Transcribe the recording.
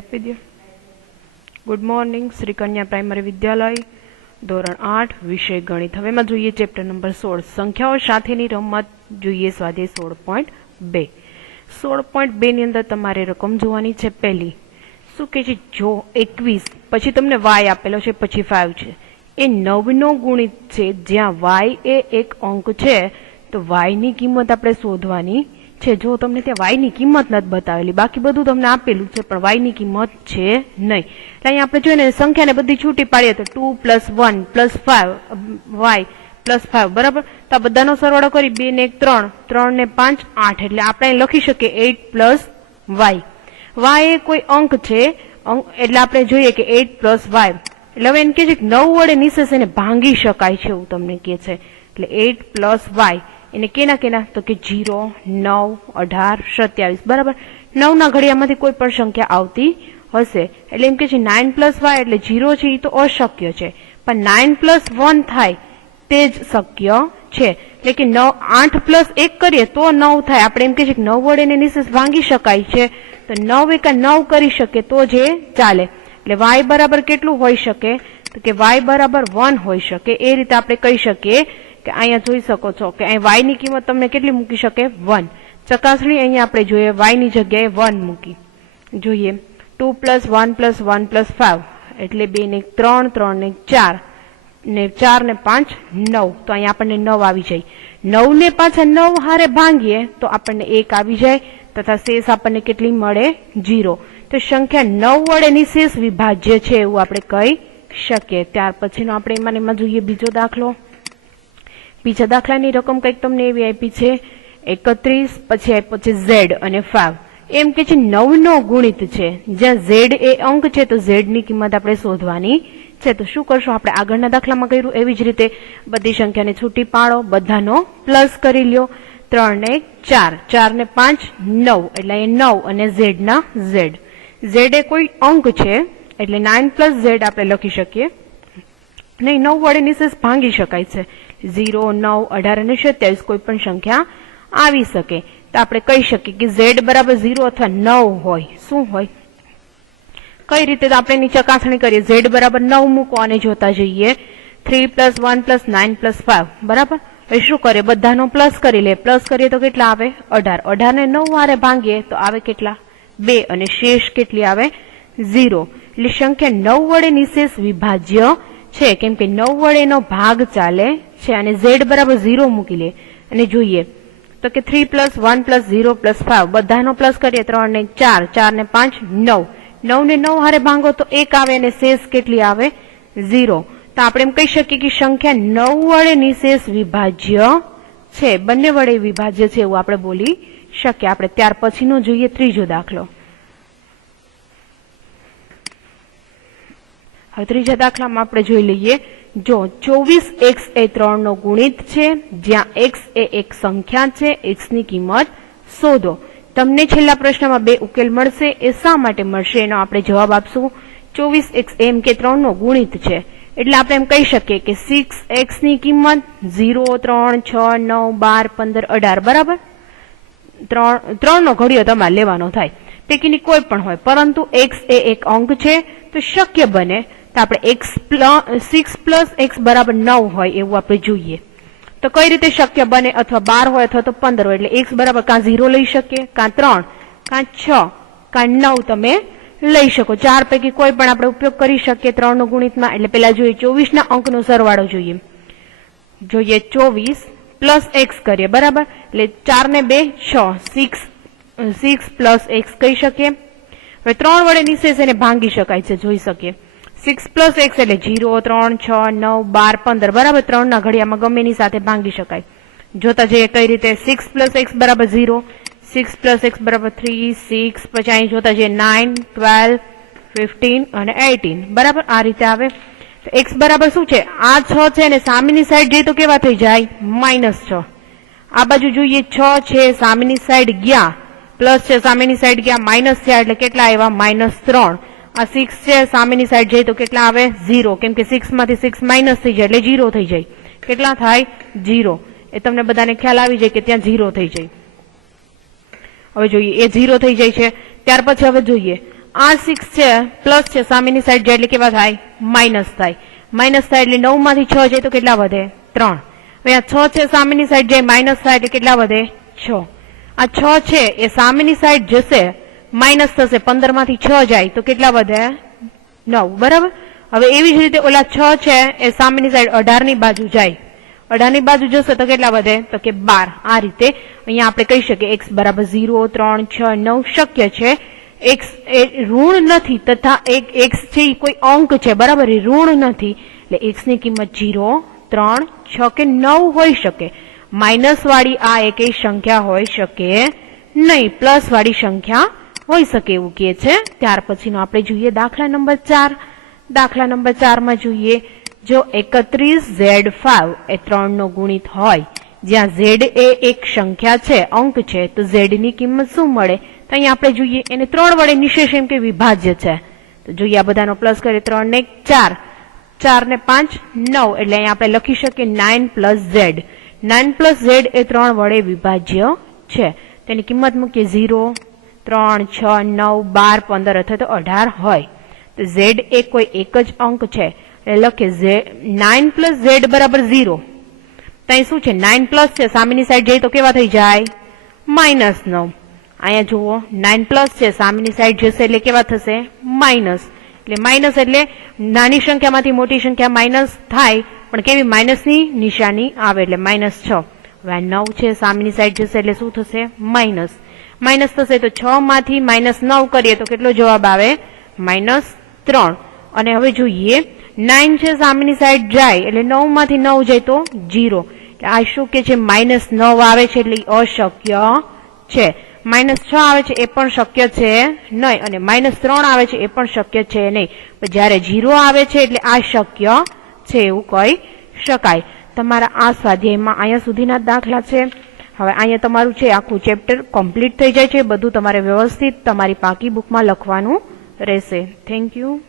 આપી દો. Good morning. Shri કન્યા પ્રાઇમરી વિદ્યાલય, ધોરણ 8, વિષય ગણિત. હવે એમાં જોઈએ ચેપ્ટર નંબર 16, સંખ્યાઓ સાથેની રમત. જોઈએ સ્વાધ્યાય 16.2. 16.2 ની અંદર તમારે રકમ જોવાની છે. પહેલી શું કે છે, જો 21 પછી તમને y આપેલો છે, પછી 5 છે, એ 9 નો ગુણિત છે. જ્યાં y એ એક અંક છે તો y ની કિંમત આપણે શોધવાની છે. જો તમને ત્યાં y ની કિંમત નથી બતાવેલી, બાકી બધું તમને આપેલું છે, પણ y ની કિંમત છે નહીં. એટલે અહીંયા આપણે જોઈએ ને, સંખ્યાને બધી છૂટી પાડીએ તો 2 + 1 + 5 y + 5 બરાબર. તો આ બધાનો સરવાળો કરી 2 ને 1 3, 3 ને 5 8, એટલે આપણે લખી શકીએ 8 + y. y એ કોઈ અંક છે, એટલે આપણે જોઈએ કે 8 + y. એટલે હવે એને કહે છે કે 9 વડે નિશેષ એને ભાંગી શકાય છે, એવું તમને કહે છે. એટલે 8 + y એને કેના કેના, તો કે 0, 9, 18, 27 બરાબર. 9 ના ઘડિયામાંથી કોઈ પણ સંખ્યા આવતી હશે. એટલે એમ કે છે 9 + y એટલે 0 છે, એ તો અશક્ય છે, પણ 9 + 1 થાય તે જ શક્ય છે. એટલે કે 8 + 1 કરીએ તો 9 થાય. આપણે એમ કે છે કે 9 વડે એને નિશેષ ભાંગી શકાય છે, તો 9 એકા 9 કરી શકે તો જે ચાલે. એટલે y બરાબર કેટલું હોઈ શકે, તો કે y બરાબર 1 હોઈ શકે. એ રીતે આપણે કહી શકીએ કે અહીંયા જોઈ શકો છો કે અહીં y ની કિંમત તમને કેટલી મૂકી શકે, 1. ચકાસણી અહીંયા આપણે જોઈએ, y ની જગ્યાએ 1 મૂકી જોઈએ. 2 + 1 + 1 + 5 એટલે 2 ને 3, 3 ને 4 ને 4 ને 5 9. તો અહીંયા આપણને 9 આવી જાય. 9 ને પાછા 9 હારે ભાંગીએ તો આપણને 1 આવી જાય, તથા શેષ આપણને કેટલી મળે, 0. તો સંખ્યા 9 વડે નિશેષ વિભાજ્ય છે, એવું આપણે કહી શકીએ. ત્યાર પછીનો આપણે એમાં જોઈએ બીજો દાખલો. બીજા દાખલાની રકમ કંઈક તમને એવી આપી છે 31, પછી આપ્યો છે z અને 5. એમ કે છે 9 નો ગુણિત છે. જ્યાં z એ અંક છે તો z ની કિંમત આપણે શોધવાની છે. તો શું કરશું, આપણે આગળના દાખલામાં કર્યું એવી જ રીતે બધી સંખ્યાને છૂટી પાડો, બધાનો પ્લસ કરી લ્યો. 3 ને 4, 4 ને 5 9, એટલે એ 9 અને z ના z. z એ કોઈ અંક છે એટલે 9 + z આપણે લખી શકીએ. નહીં, 9 વડે નિશેષ ભાંગી શકાય છે. 0, 9, 18 અને 27 કોઈ પણ સંખ્યા આવી શકે. તો આપણે કહી શકીએ કે z બરાબર 0 અથવા 9 હોય. શું હોય, કઈ રીતે, તો આપણે એની ચકાસણી કરીએ. z બરાબર 9 મૂકો અને જોતા જઈએ. 3 + 1 + 9 + 5 બરાબર. હવે શું કરે, બધાનો પ્લસ કરી લે. પ્લસ કરીએ તો કેટલા આવે, 18. 18 ને 9 વારે ભાંગીએ તો આવે કેટલા, 2, અને શેષ કેટલી આવે, 0. એટલે સંખ્યા 9 વડે નિશેષ વિભાજ્ય છે, કેમ કે 9 વડે એનો ભાગ ચાલે છે. અને z બરાબર 0 મૂકી લે અને જોઈએ તો કે 3 + 1 + 0 + 5 બધાનો પ્લસ કરીએ. 3 ને 4, 4 ને 5 9, 9 ને 9 હારે ભાંગો તો 1 આવે અને શેષ કેટલી આવે, 0. તો આપણે એમ કહી શકીએ કે સંખ્યા 9 વડે નિશેષ વિભાજ્ય છે, બંને વડે વિભાજ્ય છે, એવું આપણે બોલી શકીએ. આપણે ત્યાર પછીનો જોઈએ ત્રીજો દાખલો. હવે ત્રીજા દાખલામાં આપણે જોઈ લઈએ. જો 24x એ 3 નો ગુણિત છે, જ્યાં x એ એક સંખ્યા છે, x ની કિંમત શોધો. તમને છેલ્લા પ્રશ્નમાં 2 ઉકેલ મળશે. એ શા માટે મળશે એનો આપણે જવાબ આપશું. 24x એમ કે 3 નો ગુણિત છે, એટલે આપણે એમ કહી શકીએ કે 6x ની કિંમત 0, 3, 6, 9, 12, 15, 18 બરાબર. 3 નો ઘડિયો તમારે લેવાનો થાય, પૈકીની કોઈ પણ હોય, પરંતુ x એ એક અંક છે તો શક્ય બને તો આપણે 6 + x બરાબર 9 હોય એવું આપણે જોઈએ. તો કઈ રીતે શક્ય બને, અથવા 12 હોય અથવા તો 15 હોય. એટલે x બરાબર કાં 0 લઈ શકીએ, કાં 3, કાં 6, કાં 9 તમે લઈ શકો. 4 પૈકી કોઈ પણ આપણે ઉપયોગ કરી શકીએ 3 નો ગુણિતમાં. એટલે પેલા જોઈએ 24 ના અંકનો સરવાળો જોઈએ. 24 + x કરીએ બરાબર. એટલે 4 ને 2 6, 6 + x કહી શકીએ. હવે 3 વડે નિશેષ એને ભાંગી શકાય છે, જોઈ શકીએ. 6 + x એટલે 0, 3, 6, 9, 12, 15 બરાબર. 3 ના ઘડિયામાં ગમે એની સાથે ભાંગી શકાય. જોતા જઈએ કઈ રીતે. 6 + x બરાબર 0, 6 + x બરાબર 3, 6, પછી અહીં જોતા જઈએ 9, 12, 15 અને 18 બરાબર. આ રીતે આવે. તો x બરાબર શું છે, આ 6 છે, અને સામેની સાઈડ જઈએ તો કેવા થઈ જાય, -6. આ બાજુ જોઈએ 6 છે, સામેની સાઈડ ગયા પ્લસ છે, સામેની સાઈડ ગયા માઇનસ થયા, એટલે કેટલા આવ્યા, -3. આ 6 છે, સામેની સાઈડ જઈએ તો કેટલા આવે, 0, કેમ કે 6 માંથી 6 માઇનસ થઈ જાય એટલે 0 થઈ જાય. કેટલા થાય, 0. એ તમને બધાને ખ્યાલ આવી જાય કે ત્યાં 0 થઈ જાય. હવે જોઈએ એ 0 થઈ જાય છે. ત્યાર પછી હવે જોઈએ આ 6 છે પ્લસ છે સામેની સાઈડ જાય એટલે કેવા થાય માઇનસ થાય. માઇનસ થાય એટલે 9 માંથી 6 જાય તો કેટલા વધે 3. હવે આ 6 છે સામેની સાઈડ જાય માઇનસ થાય એટલે કેટલા વધે 6. આ 6 છે એ સામેની સાઈડ જશે માઇનસ થશે 15 માંથી 6 જાય તો કેટલા વધે 9. બરાબર. હવે એવી જ રીતે ઓલા 6 છે એ સામેની સાઈડ 18 ની બાજુ જાય 18 ની બાજુ જશે તો કેટલા વધે તો કે 12. આ રીતે અહીંયા આપણે કહી શકીએ x બરાબર 0 3 6 9 શક્ય છે. x એ ઋણ નથી તથા x છે એ કોઈ અંક છે બરાબર એ ઋણ નથી એટલે x ની કિંમત 0 3 6 કે 9 હોઈ શકે. માઇનસ વાળી આ એકેય સંખ્યા હોઈ શકે નહીં, પ્લસ વાળી સંખ્યા હોઈ શકે એવું કહે છે. ત્યાર પછીનો આપણે જોઈએ દાખલા નંબર 4. દાખલા નંબર 4 માં જોઈએ જો 31z5 એ 3 નો ગુણિત હોય જ્યાં z એ એક સંખ્યા છે અંક છે તો z ની કિંમત શું મળે તો અહીંયા આપણે જોઈએ એને 3 વડે નિશેષ એમ કે વિભાજ્ય છે તો જોઈએ આ બધાનો પ્લસ કરીએ 3 ને 4 4 ને 5 9 એટલે અહીંયા આપણે લખી શકીએ 9 પ્લસ z. 9 પ્લસ z એ 3 વડે વિભાજ્ય છે. તેની કિંમત મૂકીએ 0 3 6 9 12 15 અથવા તો 18 હોય તો z એ કોઈ એક જ અંક છે એટલે લખીએ 9 પ્લસ z બરાબર 0. ત્યાં શું છે 9 પ્લસ છે સામેની સાઈડ જઈએ તો કેવા થઈ જાય માઇનસ 9. અહીંયા જુઓ 9 પ્લસ છે સામેની સાઈડ જશે એટલે કેવા થશે માઇનસ. એટલે માઇનસ એટલે નાની સંખ્યામાંથી મોટી સંખ્યા માઇનસ થાય પણ કેવી માઇનસની નિશાની આવે એટલે -6. હવે આ 9 છે સામેની સાઈડ જશે એટલે શું થશે માઇનસ. માઇનસ થશે તો 6 માંથી -9 કરીએ તો કેટલો જવાબ આવે -3. અને હવે જોઈએ 9 છે સામેની સાઈડ જાય એટલે 9 માંથી 9 જાય તો 0. આ શું કે છે -9 આવે છે એટલે અશક્ય છે. -6 આવે છે એ પણ શક્ય છે નહીં અને -3 આવે છે એ પણ શક્ય છે નહીં. પણ જયારે 0 આવે છે એટલે આ શક્ય છે એવું કહી શકાય. તમારા આ સ્વાધ્યાયમાં અહીંયા સુધીના દાખલા છે. હવે અહીંયા તમારું છે આખું ચેપ્ટર કમ્પ્લીટ થઈ જાય છે. બધું તમારે વ્યવસ્થિત તમારી પાકી બુકમાં લખવાનું રહેશે. Thank you.